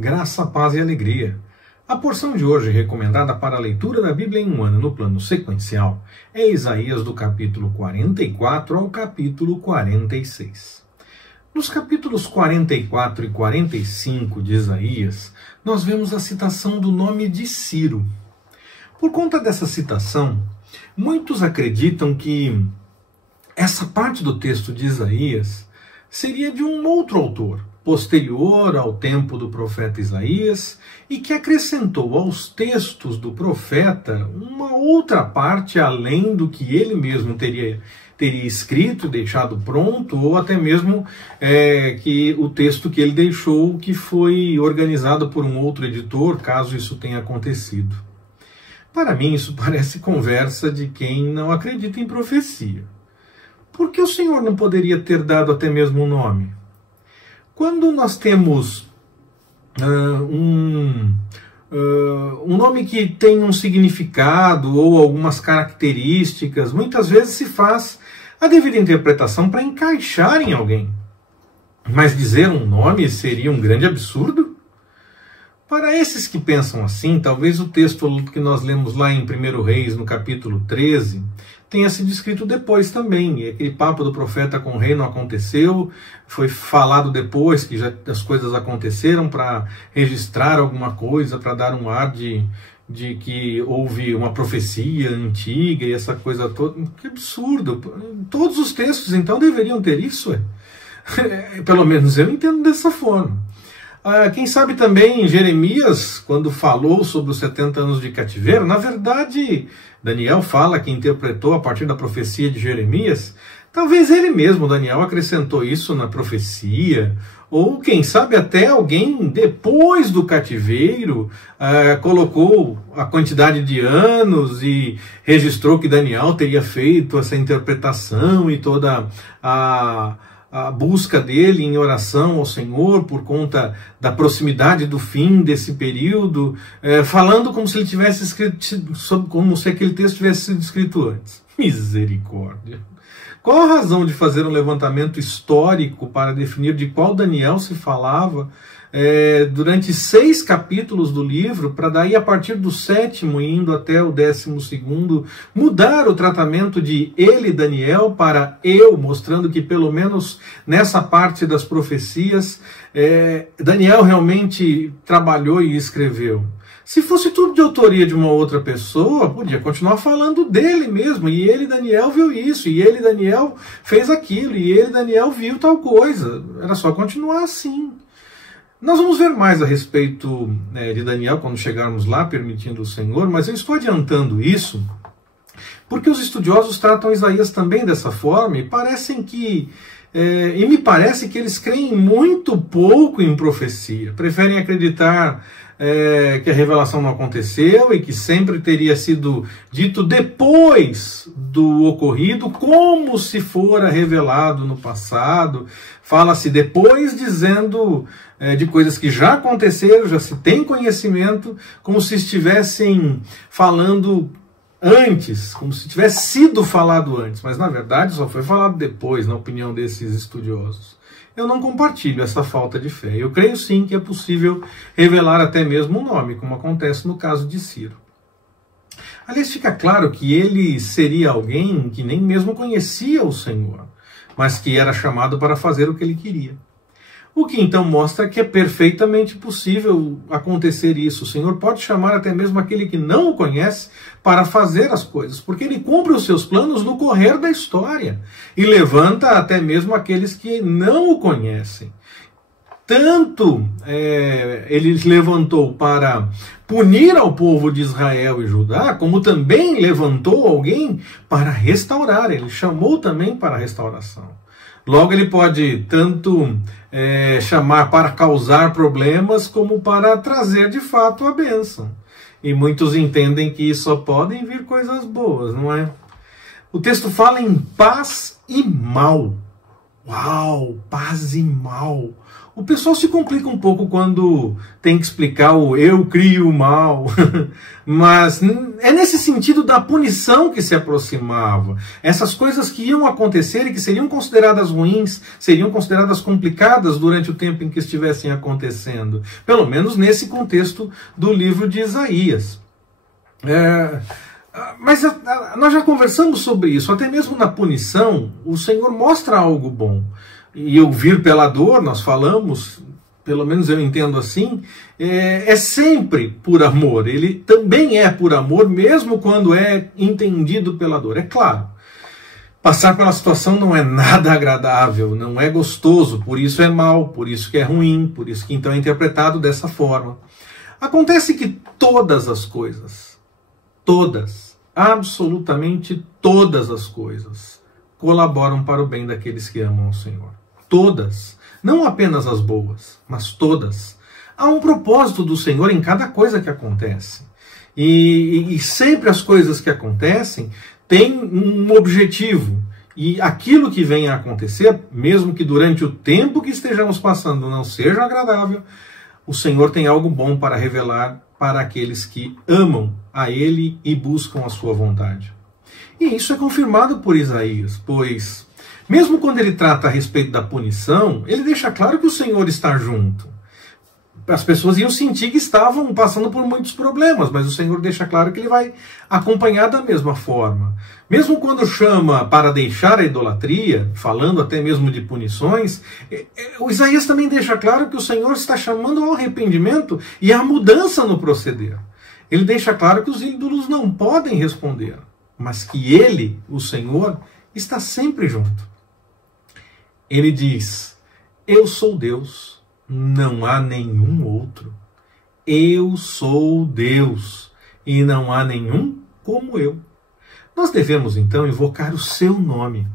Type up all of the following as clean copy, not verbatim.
Graça, paz e alegria. A porção de hoje recomendada para a leitura da Bíblia em um ano no plano sequencial é Isaías do capítulo 44 ao capítulo 46. Nos capítulos 44 e 45 de Isaías, nós vemos a citação do nome de Ciro. Por conta dessa citação, muitos acreditam que essa parte do texto de Isaías seria de um outro autor, posterior ao tempo do profeta Isaías, e que acrescentou aos textos do profeta uma outra parte além do que ele mesmo teria escrito, deixado pronto, ou até mesmo que o texto que ele deixou que foi organizado por um outro editor, caso isso tenha acontecido. Para mim, isso parece conversa de quem não acredita em profecia. Por que o Senhor não poderia ter dado até mesmo um nome? Quando nós temos um nome que tem um significado ou algumas características, muitas vezes se faz a devida interpretação para encaixar em alguém. Mas dizer um nome seria um grande absurdo? Para esses que pensam assim, talvez o texto que nós lemos lá em 1 Reis, no capítulo 13, tenha sido escrito depois também. E aquele papo do profeta com o rei não aconteceu, foi falado depois que já as coisas aconteceram para registrar alguma coisa, para dar um ar de que houve uma profecia antiga e essa coisa toda. Que absurdo! Todos os textos então deveriam ter isso? Pelo menos eu entendo dessa forma. Quem sabe também Jeremias, quando falou sobre os 70 anos de cativeiro, na verdade, Daniel fala que interpretou a partir da profecia de Jeremias, talvez ele mesmo, Daniel, acrescentou isso na profecia, ou quem sabe até alguém depois do cativeiro colocou a quantidade de anos e registrou que Daniel teria feito essa interpretação e toda a busca dele em oração ao Senhor por conta da proximidade do fim desse período, falando como se ele tivesse escrito, como se aquele texto tivesse sido escrito antes. Misericórdia! Qual a razão de fazer um levantamento histórico para definir de qual Daniel se falava durante 6 capítulos do livro, para daí a partir do 7º, indo até o 12º, mudar o tratamento de ele, Daniel, para eu, mostrando que pelo menos nessa parte das profecias, Daniel realmente trabalhou e escreveu. Se fosse tudo de autoria de uma outra pessoa, podia continuar falando dele mesmo, e ele, Daniel, viu isso, e ele, Daniel, fez aquilo, e ele, Daniel, viu tal coisa. Era só continuar assim. Nós vamos ver mais a respeito de Daniel quando chegarmos lá, permitindo o Senhor, mas eu estou adiantando isso porque os estudiosos tratam Isaías também dessa forma e me parece que eles creem muito pouco em profecia, preferem acreditar que a revelação não aconteceu e que sempre teria sido dito depois do ocorrido, como se fora revelado no passado. Fala-se depois dizendo de coisas que já aconteceram, já se tem conhecimento, como se estivessem falando antes, como se tivesse sido falado antes, mas na verdade só foi falado depois, na opinião desses estudiosos. Eu não compartilho essa falta de fé. Eu creio sim que é possível revelar até mesmo um nome, como acontece no caso de Ciro. Aliás, fica claro que ele seria alguém que nem mesmo conhecia o Senhor, mas que era chamado para fazer o que ele queria. O que então mostra que é perfeitamente possível acontecer isso. O Senhor pode chamar até mesmo aquele que não o conhece para fazer as coisas, porque ele cumpre os seus planos no correr da história e levanta até mesmo aqueles que não o conhecem. Tanto ele levantou para punir ao povo de Israel e Judá, como também levantou alguém para restaurar. Ele chamou também para a restauração. Logo, ele pode tanto chamar para causar problemas, como para trazer de fato a bênção. E muitos entendem que só podem vir coisas boas, não é? O texto fala em paz e mal. Uau, paz e mal. O pessoal se complica um pouco quando tem que explicar o eu crio o mal, mas é nesse sentido da punição que se aproximava. Essas coisas que iam acontecer e que seriam consideradas ruins, seriam consideradas complicadas durante o tempo em que estivessem acontecendo. Pelo menos nesse contexto do livro de Isaías. Mas nós já conversamos sobre isso. Até mesmo na punição, o Senhor mostra algo bom. E o vir pela dor, nós falamos, pelo menos eu entendo assim, é sempre por amor. Ele também é por amor, mesmo quando é entendido pela dor. É claro, passar pela situação não é nada agradável, não é gostoso, por isso é mal, por isso que é ruim, por isso que então é interpretado dessa forma. Acontece que todas as coisas, absolutamente todas as coisas, colaboram para o bem daqueles que amam ao Senhor. Todas. Não apenas as boas, mas todas. Há um propósito do Senhor em cada coisa que acontece. E sempre as coisas que acontecem têm um objetivo. E aquilo que vem a acontecer, mesmo que durante o tempo que estejamos passando não seja agradável, o Senhor tem algo bom para revelar para aqueles que amam a Ele e buscam a sua vontade. E isso é confirmado por Isaías, pois, mesmo quando ele trata a respeito da punição, ele deixa claro que o Senhor está junto. As pessoas iam sentir que estavam passando por muitos problemas, mas o Senhor deixa claro que ele vai acompanhar da mesma forma. Mesmo quando chama para deixar a idolatria, falando até mesmo de punições, o Isaías também deixa claro que o Senhor está chamando ao arrependimento e à mudança no proceder. Ele deixa claro que os ídolos não podem responder, mas que ele, o Senhor, está sempre junto. Ele diz: eu sou Deus, não há nenhum outro. Eu sou Deus, e não há nenhum como eu. Nós devemos então invocar o seu nome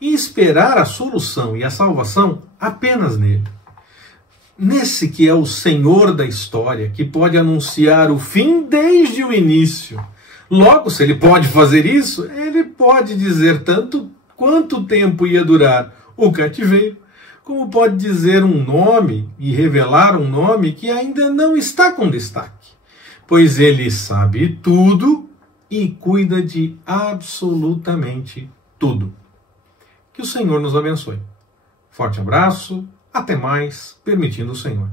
e esperar a solução e a salvação apenas nele. Nesse que é o Senhor da história, que pode anunciar o fim desde o início. Logo, se ele pode fazer isso, ele pode dizer tanto quanto tempo ia durar o cativeiro, como pode dizer um nome e revelar um nome que ainda não está com destaque, pois ele sabe tudo e cuida de absolutamente tudo. Que o Senhor nos abençoe. Forte abraço, até mais, permitindo o Senhor.